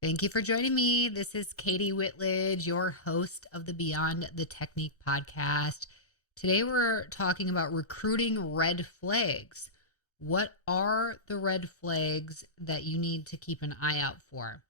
Thank you for joining me. This is Katie Whitledge, your host of the Beyond the Technique podcast. Today we're talking about recruiting red flags. What are the red flags that you need to keep an eye out for?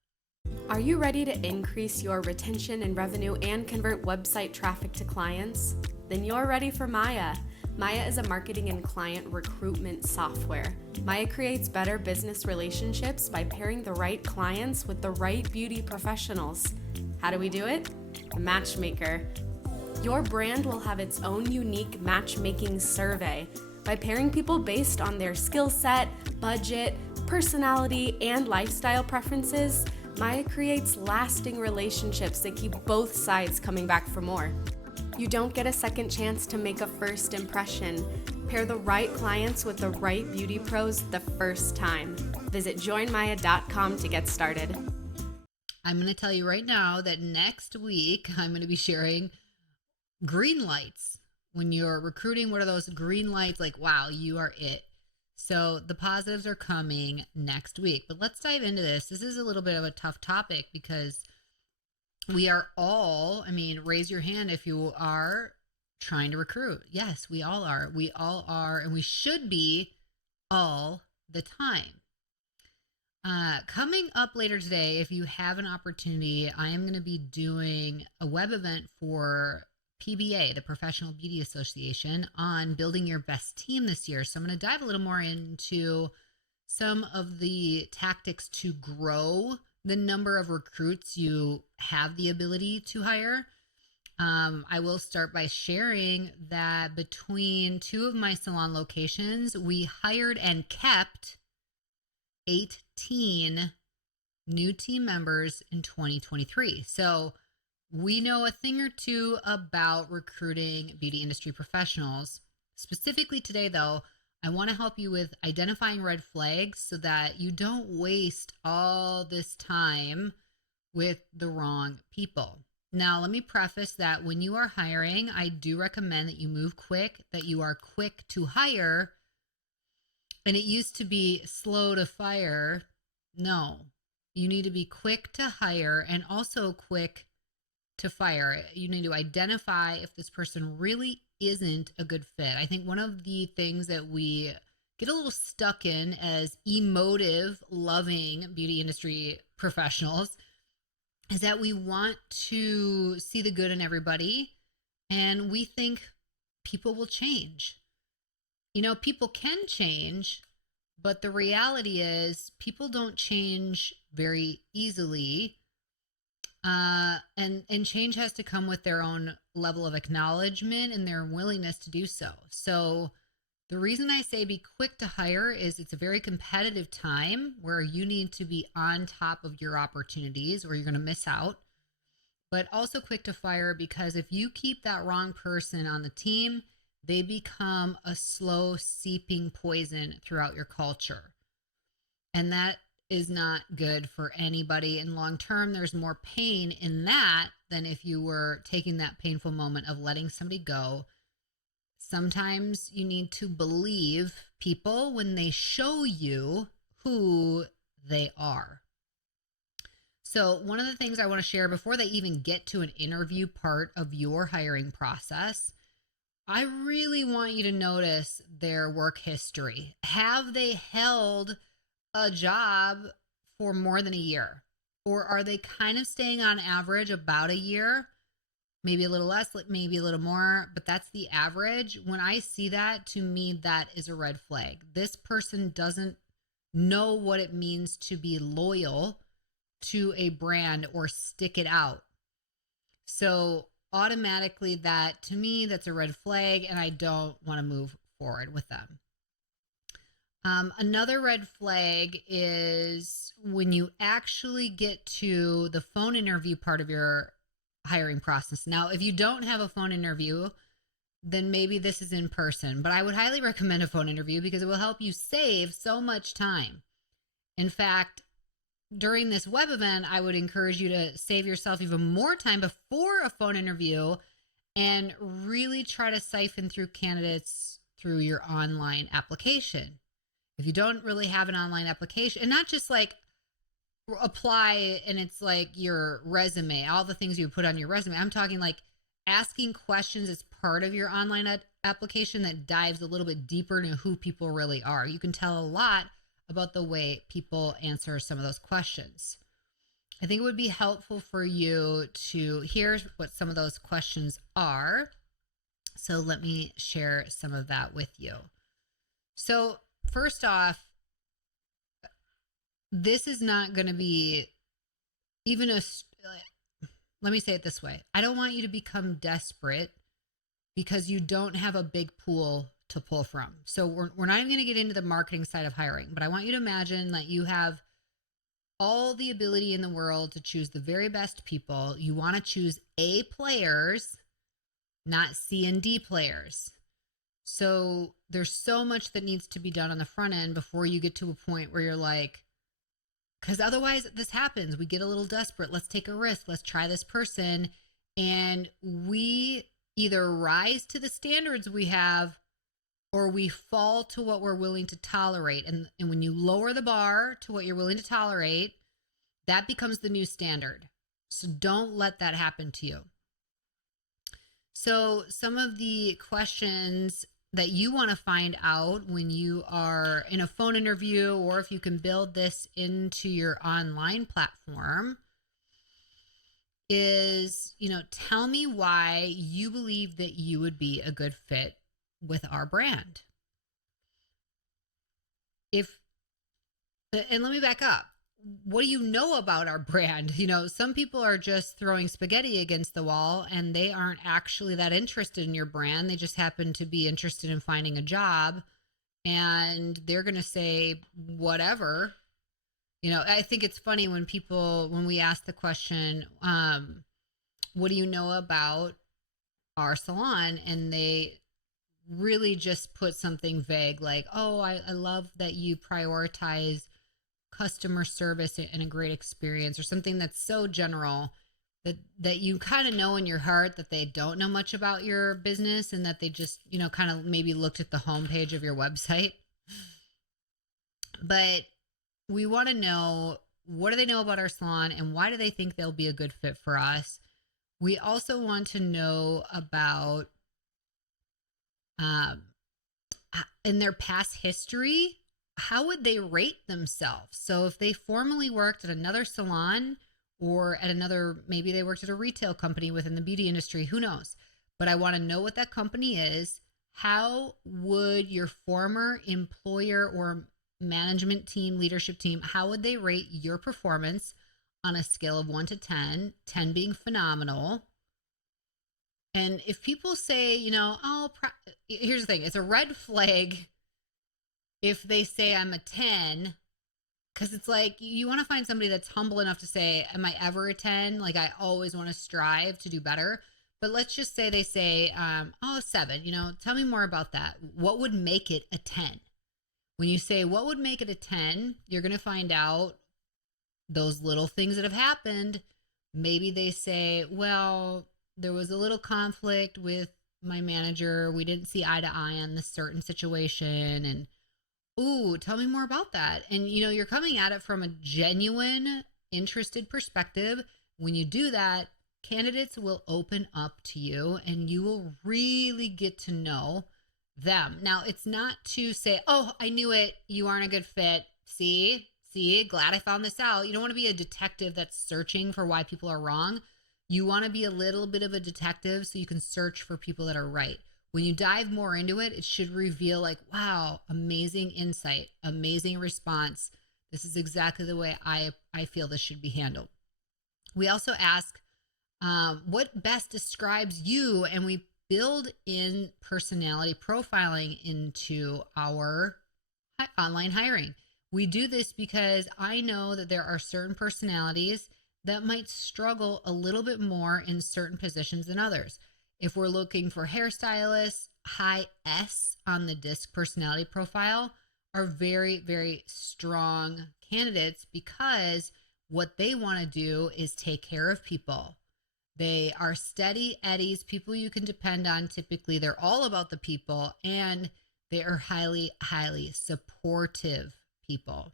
Are you ready to increase your retention and revenue and convert website traffic to clients? Then you're ready for Maya. Maya is a marketing and client recruitment software. Maya creates better business relationships by pairing the right clients with the right beauty professionals. How do we do it? A matchmaker. Your brand will have its own unique matchmaking survey. By pairing people based on their skill set, budget, personality, and lifestyle preferences, Maya creates lasting relationships that keep both sides coming back for more. You don't get a second chance to make a first impression. Pair the right clients with the right beauty pros the first time. Visit joinmaya.com to get started. I'm going to tell you right now that next week I'm going to be sharing green lights. When you're recruiting, what are those green lights? Like, wow, you are it. So the positives are coming next week. But let's dive into this. This is a little bit of a tough topic because we are all, raise your hand if you are trying to recruit. Yes, we all are. We all are, and we should be all the time. Coming up later today, if you have an opportunity, I am going to be doing a web event for PBA, the Professional Beauty Association, on building your best team this year. So I'm going to dive a little more into some of the tactics to grow the number of recruits you have the ability to hire. I will start by sharing that between two of my salon locations, we hired and kept 18 new team members in 2023. So we know a thing or two about recruiting beauty industry professionals. Specifically today, though, I want to help you with identifying red flags so that you don't waste all this time with the wrong people. Now, let me preface that when you are hiring, I do recommend that you move quick, that you are quick to hire. And it used to be slow to fire. No, you need to be quick to hire and also quick to fire. You need to identify if this person really isn't a good fit. I think one of the things that we get a little stuck in as emotive, loving beauty industry professionals is that we want to see the good in everybody and we think people will change. You know, people can change, but the reality is people don't change very easily. And change has to come with their own level of acknowledgement and their willingness to do so. So the reason I say be quick to hire is it's a very competitive time where you need to be on top of your opportunities or you're going to miss out. But also quick to fire because if you keep that wrong person on the team, they become a slow seeping poison throughout your culture. And that is not good for anybody. In long term, there's more pain in that than if you were taking that painful moment of letting somebody go. Sometimes you need to believe people when they show you who they are. So one of the things I want to share before they even get to an interview part of your hiring process, I really want you to notice their work history. Have they held a job for more than a year? Or are they kind of staying on average about a year? Maybe a little less, maybe a little more, but that's the average. When I see that, to me, that is a red flag. This person doesn't know what it means to be loyal to a brand or stick it out. So automatically that, to me, that's a red flag and I don't want to move forward with them. Another red flag is when you actually get to the phone interview part of your hiring process. Now, if you don't have a phone interview, then maybe this is in person, but I would highly recommend a phone interview because it will help you save so much time. In fact, during this web event, I would encourage you to save yourself even more time before a phone interview and really try to siphon through candidates through your online application. If you don't really have an online application, and not just like apply and it's like your resume, all the things you put on your resume. I'm talking like asking questions as part of your online application that dives a little bit deeper into who people really are. You can tell a lot about the way people answer some of those questions. I think it would be helpful for you to hear what some of those questions are. So let me share some of that with you. So first off, this is not going to be even let me say it this way. I don't want you to become desperate because you don't have a big pool to pull from. So we're not even going to get into the marketing side of hiring, but I want you to imagine that you have all the ability in the world to choose the very best people. You want to choose A players, not C and D players. So there's so much that needs to be done on the front end before you get to a point where you're like, because otherwise this happens. We get a little desperate. Let's take a risk. Let's try this person. And we either rise to the standards we have or we fall to what we're willing to tolerate. And when you lower the bar to what you're willing to tolerate, that becomes the new standard. So don't let that happen to you. So some of the questions that you want to find out when you are in a phone interview, or if you can build this into your online platform, is, tell me why you believe that you would be a good fit with our brand. And let me back up. What do you know about our brand? Some people are just throwing spaghetti against the wall and they aren't actually that interested in your brand. They just happen to be interested in finding a job and they're going to say whatever. I think it's funny when we ask the question, what do you know about our salon? And they really just put something vague like, oh, I love that you prioritize customer service and a great experience, or something that's so general that you kind of know in your heart that they don't know much about your business and that they just, kind of maybe looked at the homepage of your website. But we want to know, what do they know about our salon and why do they think they'll be a good fit for us? We also want to know about in their past history, how would they rate themselves? So if they formerly worked at another salon or at another, maybe they worked at a retail company within the beauty industry, who knows? But I want to know what that company is. How would your former employer or management team, leadership team, how would they rate your performance on a scale of 1 to 10, 10 being phenomenal? And if people say, here's the thing, it's a red flag if they say I'm a 10, because it's like you want to find somebody that's humble enough to say, am I ever a 10? Like I always want to strive to do better. But let's just say they say, 7, tell me more about that. What would make it a 10? When you say what would make it a 10, you're going to find out those little things that have happened. Maybe they say, well, there was a little conflict with my manager. We didn't see eye to eye on this certain situation. And ooh, tell me more about that. And, you're coming at it from a genuine, interested perspective. When you do that, candidates will open up to you and you will really get to know them. Now, it's not to say, oh, I knew it. You aren't a good fit. See, glad I found this out. You don't want to be a detective that's searching for why people are wrong. You want to be a little bit of a detective so you can search for people that are right. When you dive more into it, it should reveal like, wow, amazing insight, amazing response. This is exactly the way I feel this should be handled. We also ask, what best describes you? And we build in personality profiling into our online hiring. We do this because I know that there are certain personalities that might struggle a little bit more in certain positions than others. If we're looking for hairstylists, high S on the DISC personality profile are very, very strong candidates because what they want to do is take care of people. They are steady Eddies, people you can depend on. Typically, they're all about the people and they are highly, highly supportive people.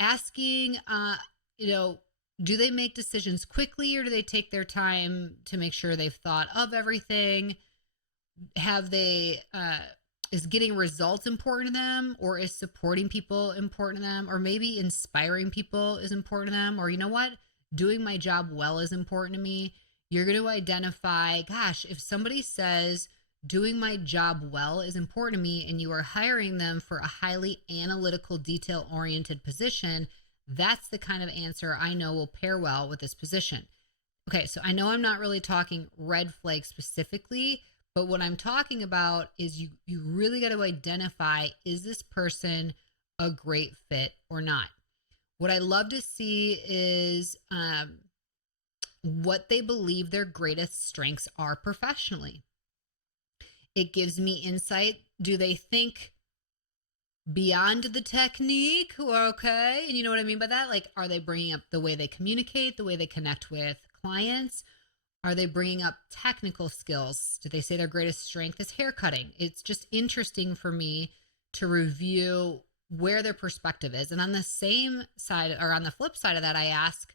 asking, you know, do they make decisions quickly or do they take their time to make sure they've thought of everything? Have they, is getting results important to them, or is supporting people important to them, or maybe inspiring people is important to them, or you know what, doing my job well is important to me. You're going to identify, gosh, if somebody says doing my job well is important to me and you are hiring them for a highly analytical, detail oriented position, that's the kind of answer I know will pair well with this position. Okay, so I know I'm not really talking red flag specifically, but what I'm talking about is you really got to identify, is this person a great fit or not? What I love to see is what they believe their greatest strengths are professionally. It gives me insight. Do they think beyond the technique? Okay. And you know what I mean by that? Like, are they bringing up the way they communicate, the way they connect with clients? Are they bringing up technical skills? Do they say their greatest strength is haircutting? It's just interesting for me to review where their perspective is. And on the same side, or on the flip side of that, I ask,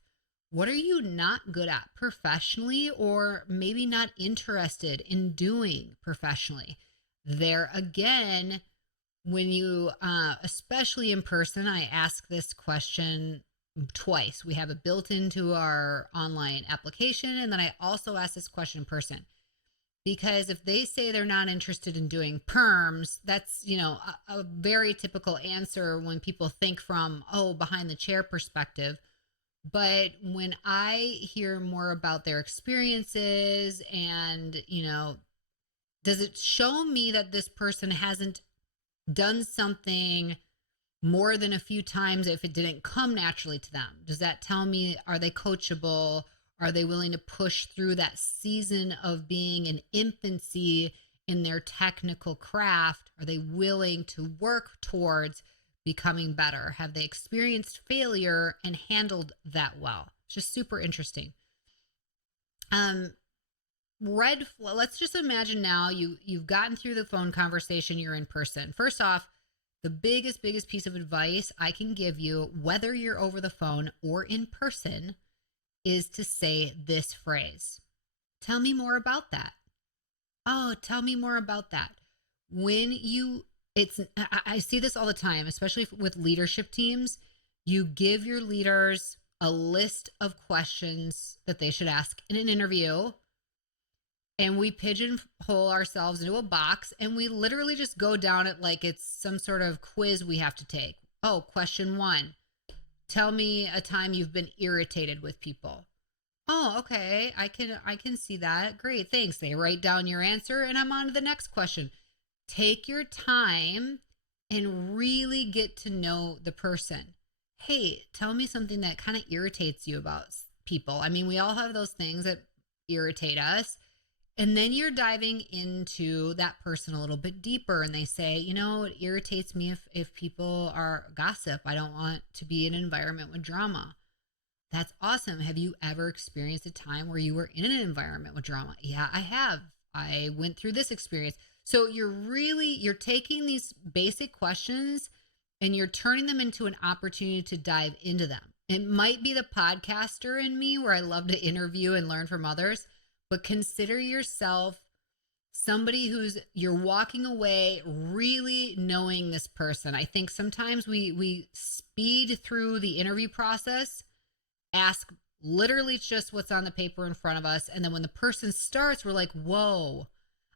what are you not good at professionally, or maybe not interested in doing professionally? There again, when you, especially in person, I ask this question twice. We have it built into our online application. And then I also ask this question in person, because if they say they're not interested in doing perms, that's, you know, a very typical answer when people think from, oh, behind the chair perspective. But when I hear more about their experiences and, you know, does it show me that this person hasn't done something more than a few times if it didn't come naturally to them? Does that tell me, are they coachable? Are they willing to push through that season of being in infancy in their technical craft? Are they willing to work towards becoming better? Have they experienced failure and handled that well? It's just super interesting. Let's just imagine now you've gotten through the phone conversation, you're in person. First off, the biggest piece of advice I can give you, whether you're over the phone or in person, is to say this phrase. Tell me more about that. Oh, tell me more about that. I see this all the time, especially with leadership teams. You give your leaders a list of questions that they should ask in an interview, and we pigeonhole ourselves into a box, and we literally just go down it like it's some sort of quiz we have to take. Oh, question 1. Tell me a time you've been irritated with people. Oh, okay. I can see that. Great. Thanks. They write down your answer and I'm on to the next question. Take your time and really get to know the person. Hey, tell me something that kind of irritates you about people. I mean, we all have those things that irritate us. And then you're diving into that person a little bit deeper, and they say, you know, it irritates me if people are gossip. I don't want to be in an environment with drama. That's awesome. Have you ever experienced a time where you were in an environment with drama? Yeah, I have. I went through this experience. So you're taking these basic questions and you're turning them into an opportunity to dive into them. It might be the podcaster in me where I love to interview and learn from others, but consider yourself somebody you're walking away really knowing this person. I think sometimes we speed through the interview process, ask literally just what's on the paper in front of us. And then when the person starts, we're like, whoa,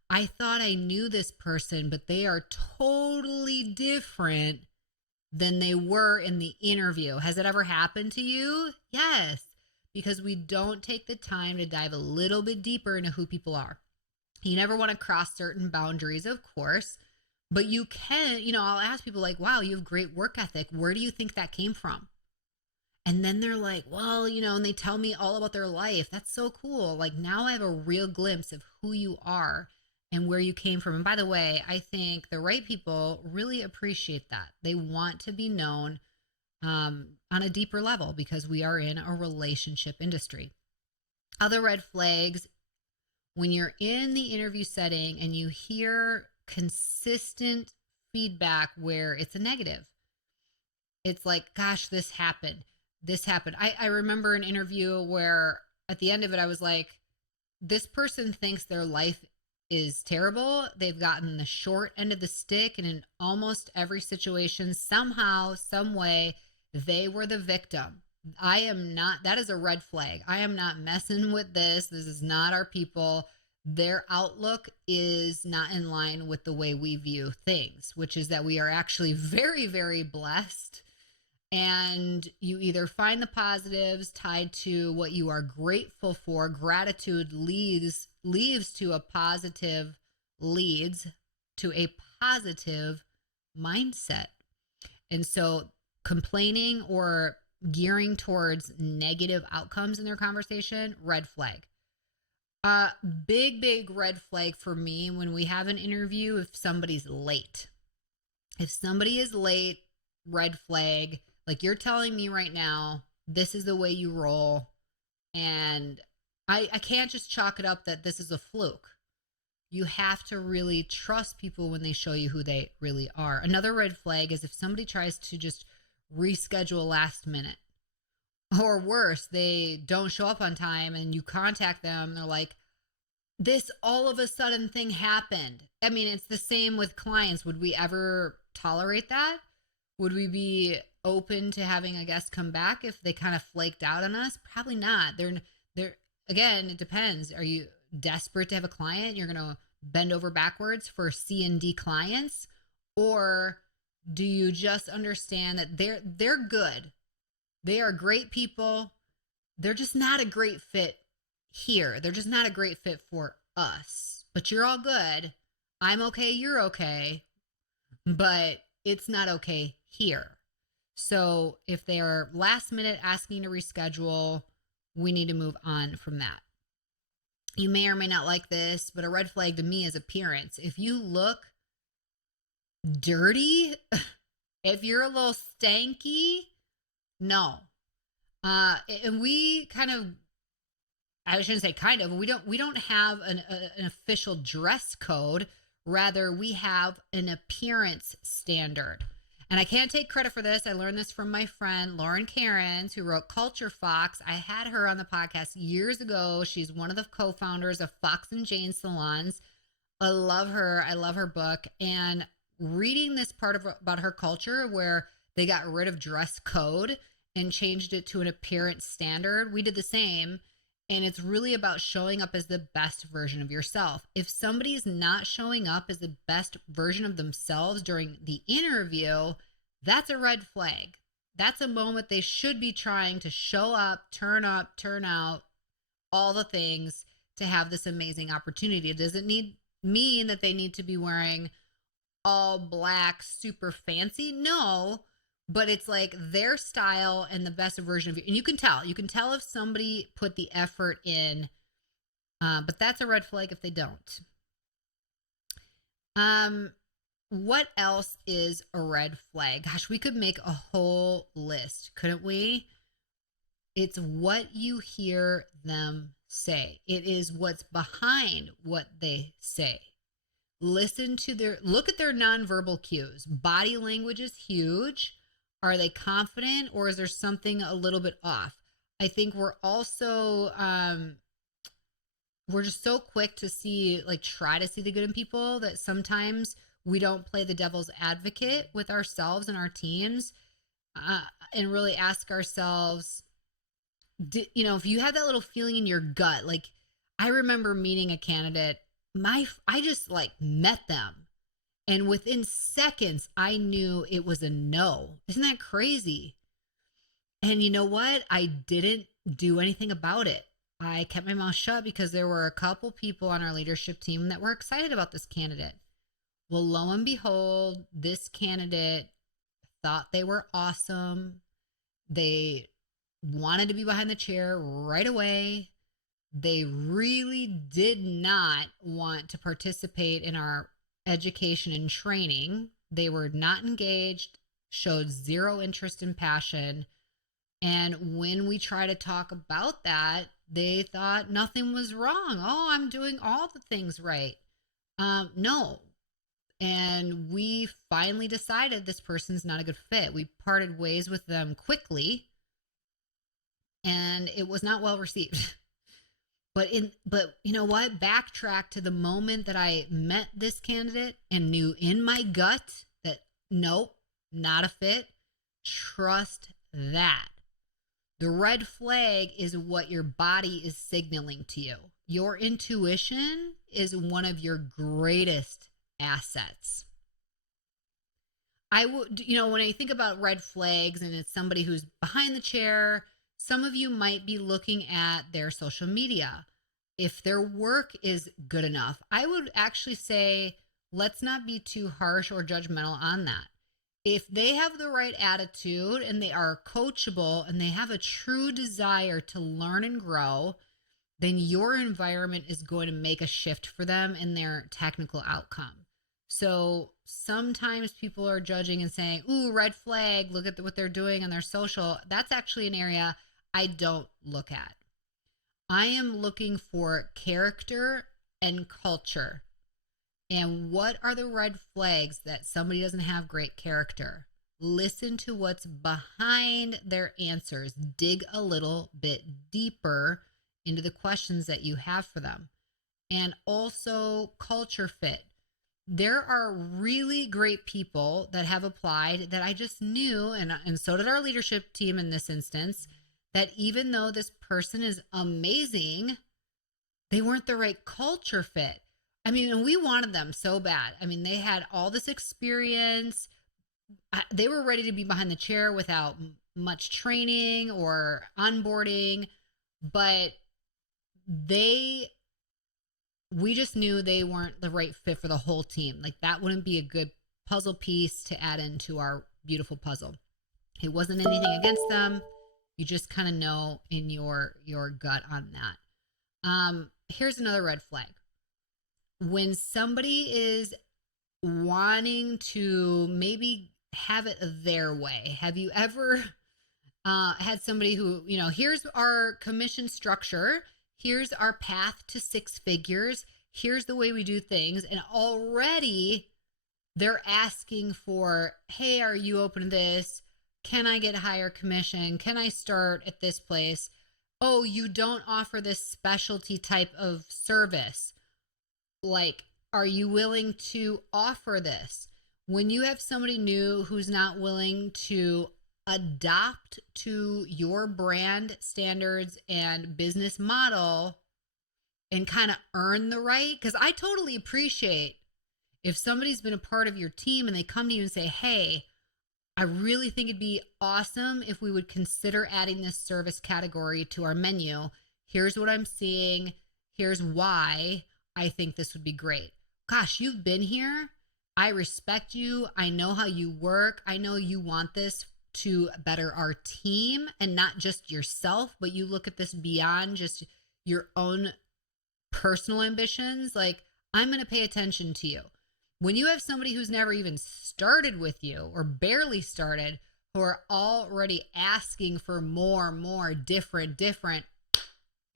I thought I knew this person, but they are totally different than they were in the interview. Has it ever happened to you? Yes, because we don't take the time to dive a little bit deeper into who people are. You never want to cross certain boundaries, of course, but you can, I'll ask people like, wow, you have great work ethic. Where do you think that came from? And then they're like, well, and they tell me all about their life. That's so cool. Like, now I have a real glimpse of who you are and where you came from. And by the way, I think the right people really appreciate that. They want to be known on a deeper level because we are in a relationship industry. Other red flags, when you're in the interview setting and you hear consistent feedback where it's a negative, it's like, gosh, this happened. This happened. I remember an interview where at the end of it, I was like, this person thinks their life is terrible. They've gotten the short end of the stick. And in almost every situation, somehow, some way, they were the victim. I am not, that is a red flag. I am not messing with this. This is not our people. Their outlook is not in line with the way we view things, which is that we are actually very, very blessed. And you either find the positives tied to what you are grateful for. Gratitude leads to a positive, leads to a positive mindset. And so complaining or gearing towards negative outcomes in their conversation, red flag. Big red flag for me when we have an interview if somebody's late. If somebody is late, red flag. Like, you're telling me right now, this is the way you roll. And I can't just chalk it up that this is a fluke. You have to really trust people when they show you who they really are. Another red flag is if somebody tries to just reschedule last minute. Or worse, they don't show up on time and you contact them and they're like, this all of a sudden thing happened. I mean, it's the same with clients. Would we ever tolerate that? Would we be open to having a guest come back if they kind of flaked out on us? Probably not. They're again, it depends. Are you desperate to have a client? You're going to bend over backwards for C and D clients? Or do you just understand that they're good? They are great people. They're just not a great fit here. They're just not a great fit for us. But you're all good. I'm okay. You're okay. But it's not okay here. So if they are last minute asking to reschedule, we need to move on from that. You may or may not like this, but a red flag to me is appearance. If you look dirty, if you're a little stanky, no. And we kind of, I shouldn't say kind of, we don't have an official dress code. Rather, we have an appearance standard. And I can't take credit for this. I learned this from my friend, Lauren Cairns, who wrote Culture Fox. I had her on the podcast years ago. She's one of the co-founders of Fox and Jane Salons. I love her. I love her book. And reading this part about her culture where they got rid of dress code and changed it to an appearance standard, we did the same. And it's really about showing up as the best version of yourself. If somebody is not showing up as the best version of themselves during the interview, that's a red flag. That's a moment they should be trying to show up, turn out, all the things to have this amazing opportunity. It doesn't mean that they need to be wearing all black, super fancy. No. But it's like their style and the best version of you. And you can tell if somebody put the effort in, but that's a red flag if they don't. What else is a red flag? Gosh, we could make a whole list, couldn't we? It's what you hear them say. It is what's behind what they say. Look at their nonverbal cues. Body language is huge. Are they confident, or is there something a little bit off? I think we're also, we're just so quick to try to see the good in people that sometimes we don't play the devil's advocate with ourselves and our teams, and really ask ourselves, if you have that little feeling in your gut, like I remember meeting a candidate, I just met them. And within seconds, I knew it was a no. Isn't that crazy? And you know what? I didn't do anything about it. I kept my mouth shut because there were a couple people on our leadership team that were excited about this candidate. Well, lo and behold, this candidate thought they were awesome. They wanted to be behind the chair right away. They really did not want to participate in our education and training. They were not engaged, showed zero interest and passion. And when we try to talk about that, they thought nothing was wrong. Oh, I'm doing all the things right. No, And we finally decided this person's not a good fit. We parted ways with them quickly, and it was not well received. But you know what? Backtrack to the moment that I met this candidate and knew in my gut that nope, not a fit. Trust that. The red flag is what your body is signaling to you. Your intuition is one of your greatest assets. I would, when I think about red flags and it's somebody who's behind the chair, some of you might be looking at their social media. If their work is good enough, I would actually say, let's not be too harsh or judgmental on that. If they have the right attitude and they are coachable and they have a true desire to learn and grow, then your environment is going to make a shift for them in their technical outcome. So sometimes people are judging and saying, ooh, red flag, look at what they're doing on their social. That's actually an area I don't look at. I am looking for character and culture. And what are the red flags that somebody doesn't have great character? Listen to what's behind their answers. Dig a little bit deeper into the questions that you have for them. And also culture fit. There are really great people that have applied that I just knew, and so did our leadership team in this instance, that even though this person is amazing, they weren't the right culture fit. I mean, and we wanted them so bad. I mean, they had all this experience. They were ready to be behind the chair without much training or onboarding, but we just knew they weren't the right fit for the whole team. Like that wouldn't be a good puzzle piece to add into our beautiful puzzle. It wasn't anything against them. You just kind of know in your gut on that. Here's another red flag. When somebody is wanting to maybe have it their way, have you ever had somebody who, here's our commission structure, here's our path to 6 figures, here's the way we do things, and already they're asking for, hey, are you open to this? Can I get higher commission? Can I start at this place? Oh, you don't offer this specialty type of service. Like, are you willing to offer this? When you have somebody new who's not willing to adopt to your brand standards and business model and kind of earn the right, because I totally appreciate if somebody's been a part of your team and they come to you and say, hey, I really think it'd be awesome if we would consider adding this service category to our menu. Here's what I'm seeing. Here's why I think this would be great. Gosh, you've been here. I respect you. I know how you work. I know you want this to better our team and not just yourself, but you look at this beyond just your own personal ambitions. Like, I'm going to pay attention to you. When you have somebody who's never even started with you or barely started, who are already asking for more, different,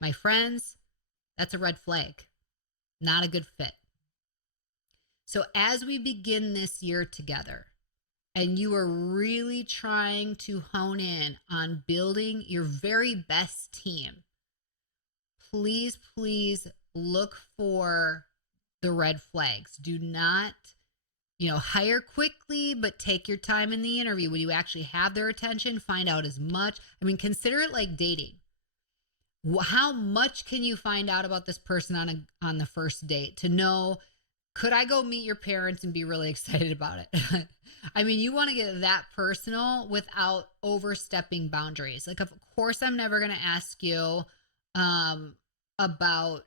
my friends, that's a red flag. Not a good fit. So as we begin this year together, and you are really trying to hone in on building your very best team, please look for the red flags. Do not, hire quickly, but take your time in the interview. When you actually have their attention, find out as much. I mean, consider it like dating. How much can you find out about this person on the first date to know, could I go meet your parents and be really excited about it? I mean, you want to get that personal without overstepping boundaries. Like, of course, I'm never going to ask you about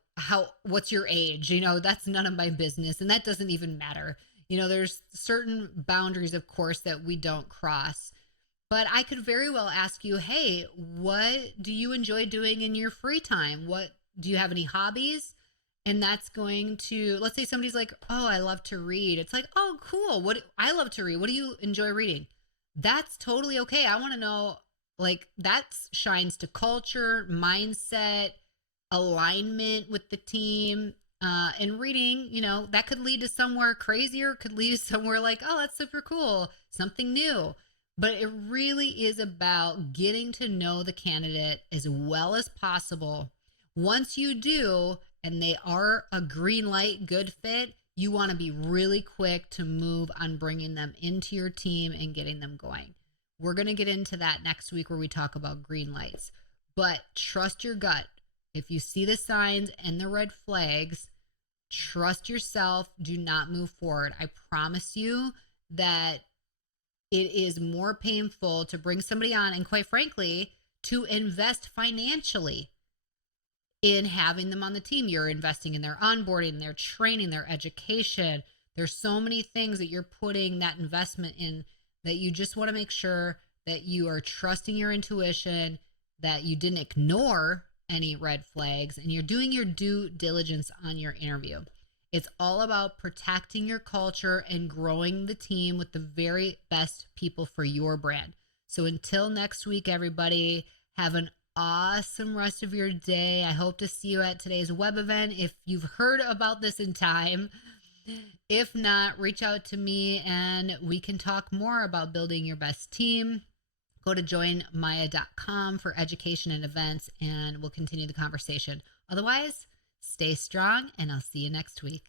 what's your age. That's none of my business. And that doesn't even matter. There's certain boundaries, of course, that we don't cross. But I could very well ask you, hey, what do you enjoy doing in your free time? What do you have any hobbies? And that's going to, let's say somebody's like, oh, I love to read. It's like, oh, cool. I love to read. What do you enjoy reading? That's totally okay. I want to know, like, that shines to culture, mindset, alignment with the team. and reading, that could lead to somewhere crazier, could lead to somewhere like, oh, that's super cool, something new. But it really is about getting to know the candidate as well as possible. Once you do, and they are a green light, good fit, you want to be really quick to move on bringing them into your team and getting them going. We're going to get into that next week where we talk about green lights. But trust your gut. If you see the signs and the red flags, trust yourself. Do not move forward. I promise you that it is more painful to bring somebody on and, quite frankly, to invest financially in having them on the team. You're investing in their onboarding, their training, their education. There's so many things that you're putting that investment in that you just want to make sure that you are trusting your intuition, that you didn't ignore any red flags, and you're doing your due diligence on your interview. It's all about protecting your culture and growing the team with the very best people for your brand. So until next week, everybody, have an awesome rest of your day. I hope to see you at today's web event if you've heard about this in time. If not, reach out to me and we can talk more about building your best team. Go to joinmaya.com for education and events, and we'll continue the conversation. Otherwise, stay strong, and I'll see you next week.